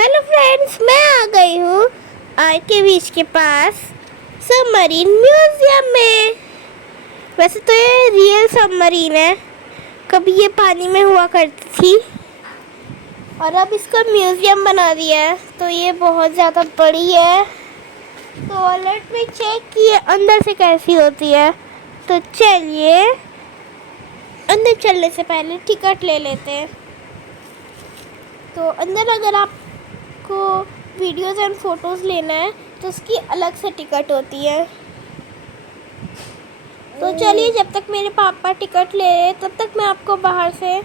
Hello friends, मैं आ गई हूँ आरके बीच के पास सबमरीन म्यूजियम में। वैसे तो ये रियल सबमरीन है, कभी ये पानी में हुआ करती थी और अब इसका म्यूजियम बना दिया है, तो ये बहुत ज़्यादा बड़ी है। तो लेट मी चेक कि ये अंदर से कैसी होती है। तो चलिए अंदर चलने से पहले टिकट ले लेते हैं। तो अंदर अगर आपको वीडियोस एंड फोटोज़ लेना है तो उसकी अलग से टिकट होती है। तो चलिए, जब तक मेरे पापा टिकट ले रहे तब तक मैं आपको बाहर से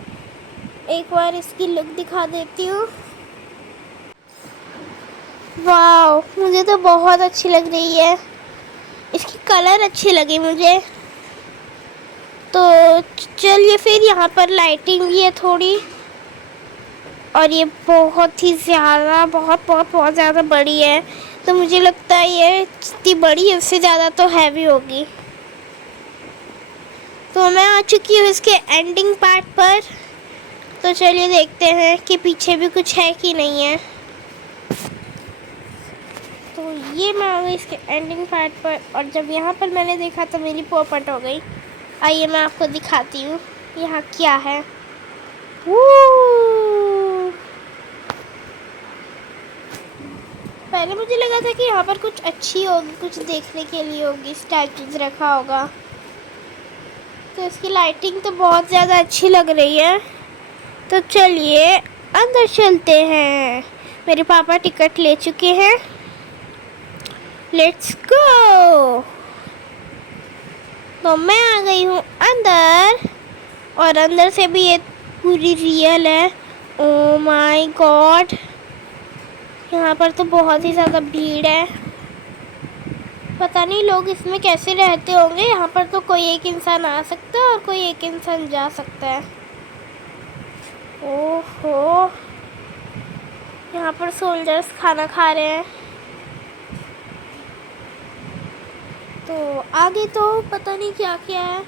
एक बार इसकी लुक दिखा देती हूँ। वाह, मुझे तो बहुत अच्छी लग रही है, इसकी कलर अच्छी लगी मुझे। तो चलिए फिर, यहाँ पर लाइटिंग भी है थोड़ी, और ये बहुत ही ज़्यादा बहुत ज़्यादा बड़ी है। तो मुझे लगता है ये जितनी बड़ी है उससे ज़्यादा तो हैवी होगी। तो मैं आ चुकी हूँ इसके एंडिंग पार्ट पर। तो चलिए देखते हैं कि पीछे भी कुछ है कि नहीं है। तो ये मैं आ गई इसके एंडिंग पार्ट पर, और जब यहाँ पर मैंने देखा तो मेरी पोपट हो गई। आइए मैं आपको दिखाती हूँ यहाँ क्या है। पहले मुझे लगा था कि यहाँ पर कुछ अच्छी होगी, कुछ देखने के लिए होगी, स्टैचूज रखा होगा। तो इसकी लाइटिंग तो बहुत ज़्यादा अच्छी लग रही है। तो चलिए अंदर चलते हैं। मेरे पापा टिकट ले चुके हैं, लेट्स गो। तो मैं आ गई हूँ अंदर, और अंदर से भी ये पूरी रियल है। ओ माय गॉड, यहाँ पर तो बहुत ही ज़्यादा भीड़ है। पता नहीं लोग इसमें कैसे रहते होंगे। यहाँ पर तो कोई एक इंसान आ सकता है और कोई एक इंसान जा सकता है। ओहो, यहाँ पर सोल्जर्स खाना खा रहे हैं। तो आगे तो पता नहीं क्या क्या है,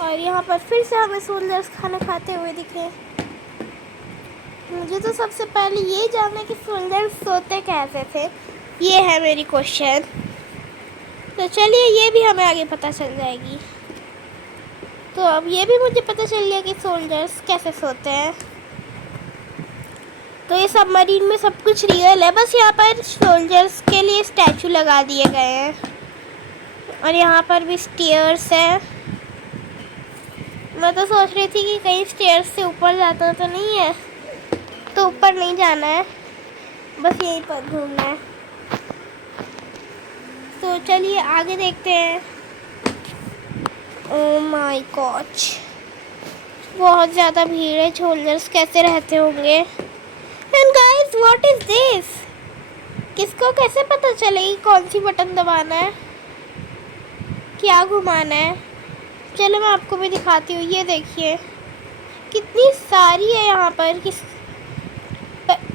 और यहाँ पर फिर से हमें सोल्जर्स खाना खाते हुए दिखे। मुझे तो सबसे पहले ये जानना कि सोल्जर्स सोते कैसे थे, ये है मेरी क्वेश्चन। तो चलिए, ये भी हमें आगे पता चल जाएगी। तो अब ये भी मुझे पता चल गया कि सोल्जर्स कैसे सोते हैं। तो ये सबमरीन में सब कुछ रियल है, बस यहाँ पर सोल्जर्स के लिए स्टैचू लगा दिए गए हैं। और यहाँ पर भी स्टेयर्स है। मैं तो सोच रही थी कि कहीं स्टेयर्स से ऊपर जाता तो नहीं है। तो ऊपर नहीं जाना है, बस यहीं पर घूमना है। तो चलिए आगे देखते हैं। ओह माय गॉड, बहुत ज़्यादा भीड़ है। सोल्जर्स कैसे रहते होंगे। And guys, what is this? किसको कैसे पता चलेगी कौन सी बटन दबाना है, क्या घुमाना है? चलो मैं आपको भी दिखाती हूँ। ये देखिए कितनी सारी है यहाँ पर।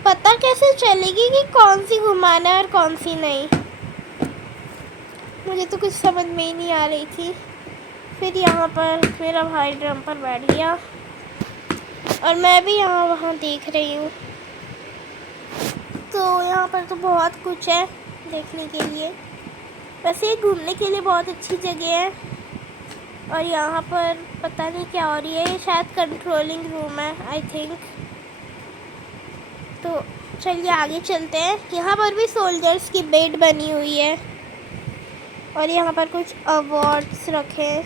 पता कैसे चलेगी कि कौन सी घुमाना है और कौन सी नहीं? मुझे तो कुछ समझ में ही नहीं आ रही थी। फिर यहाँ पर मेरा भाई ड्रम पर बैठ गया, और मैं भी यहाँ वहाँ देख रही हूँ। तो यहाँ पर तो बहुत कुछ है देखने के लिए। वैसे घूमने के लिए बहुत अच्छी जगह है। और यहाँ पर पता नहीं क्या हो रही है, ये शायद कंट्रोलिंग रूम है आई थिंक। तो चलिए आगे चलते हैं। यहाँ पर भी सोल्जर्स की बेड बनी हुई है, और यहाँ पर कुछ अवार्ड्स रखे हैं।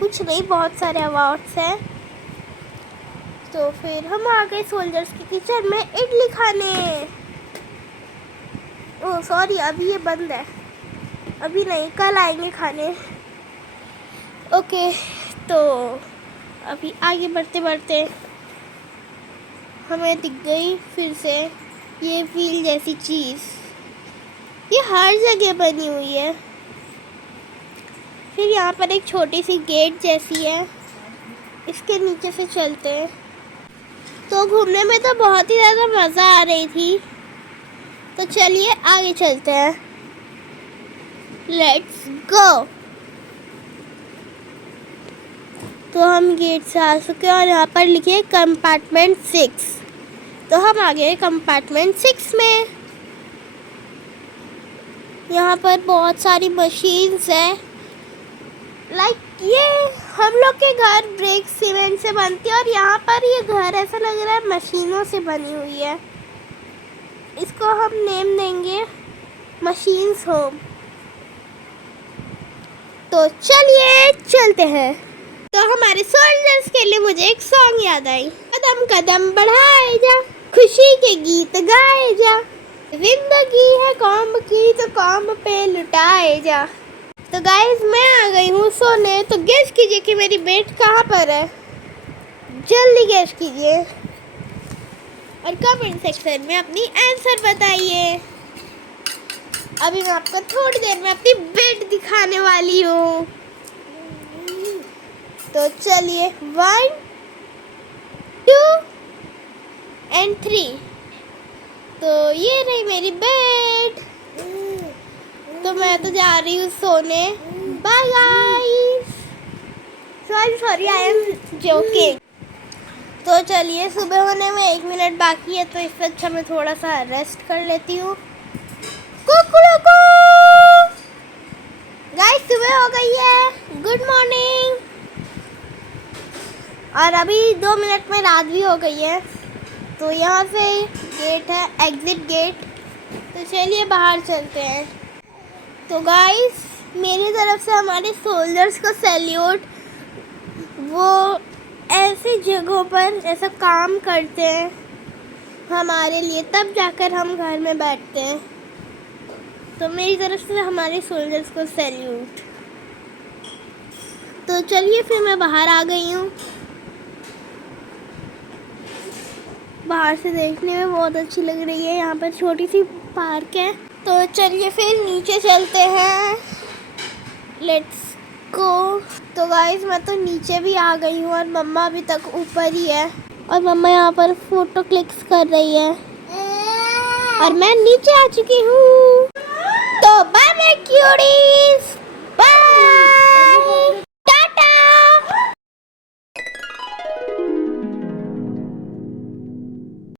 कुछ नहीं, बहुत सारे अवार्ड्स हैं। तो फिर हम आ गए सोल्जर्स के किचन में इडली खाने। ओह सॉरी, अभी ये बंद है, अभी नहीं, कल आएंगे खाने। ओके, तो अभी आगे बढ़ते बढ़ते हमें दिख गई फिर से ये व्हील जैसी चीज़। ये हर जगह बनी हुई है। फिर यहाँ पर एक छोटी सी गेट जैसी है, इसके नीचे से चलते हैं। तो घूमने में तो बहुत ही ज़्यादा मज़ा आ रही थी। तो चलिए आगे चलते हैं, लेट्स गो। तो हम गेट से आ चुके हैं, और यहाँ पर लिखे कंपार्टमेंट 6। तो हम आ गए कंपार्टमेंट 6 में। यहाँ पर बहुत सारी मशीन्स है। लाइक ये हम लोग के घर ब्रिक सीमेंट से बनती है और यहाँ पर ये घर ऐसा लग रहा है मशीनों से बनी हुई है। इसको हम नेम देंगे मशीन्स होम। तो चलिए चलते हैं। तो हमारे सोल्जर्स के लिए मुझे एक सॉन्ग याद आई। कदम कदम बढ़ाए जा, खुशी के गीत गाए जा, जिंदगी है कौम की तो कौम पे लुटाए जा। तो गाइस मैं आ गई हूँ सोने। तो गेस कीजिए कि मेरी बेड कहाँ पर है। जल्दी गेस कीजिए और कमेंट सेक्शन में अपनी आंसर बताइए। अभी मैं आपको थोड़ी देर में अपनी बेड दिखाने वाली हूँ। तो चलिए 1 2 एंड 3। तो ये रही मेरी बेड। तो मैं तो जा रही हूँ सोने। Bye guys. Sorry I am joking. तो चलिए सुबह होने में 1 मिनट बाकी है, तो इससे अच्छा मैं थोड़ा सा रेस्ट कर लेती हूँ। गाइस सुबह हो गई है। Good morning. और अभी 2 मिनट में रात भी हो गई है। तो यहाँ से गेट है, एग्जिट गेट। तो चलिए बाहर चलते हैं। तो गाइस मेरी तरफ से हमारे सोल्जर्स को सैल्यूट। वो ऐसी जगहों पर ऐसा काम करते हैं हमारे लिए, तब जाकर हम घर में बैठते हैं। तो मेरी तरफ से हमारे सोल्जर्स को सैल्यूट। तो चलिए फिर मैं बाहर आ गई हूँ। बाहर से देखने में बहुत अच्छी लग रही है। यहाँ पर छोटी सी पार्क है। तो चलिए फिर नीचे चलते हैं। Let's go. तो गाइस मैं तो नीचे भी आ गई हूँ और मम्मा अभी तक ऊपर ही है। और मम्मा यहाँ पर फोटो क्लिक्स कर रही है और मैं नीचे आ चुकी हूँ। तो बाय बाय क्यूटीज।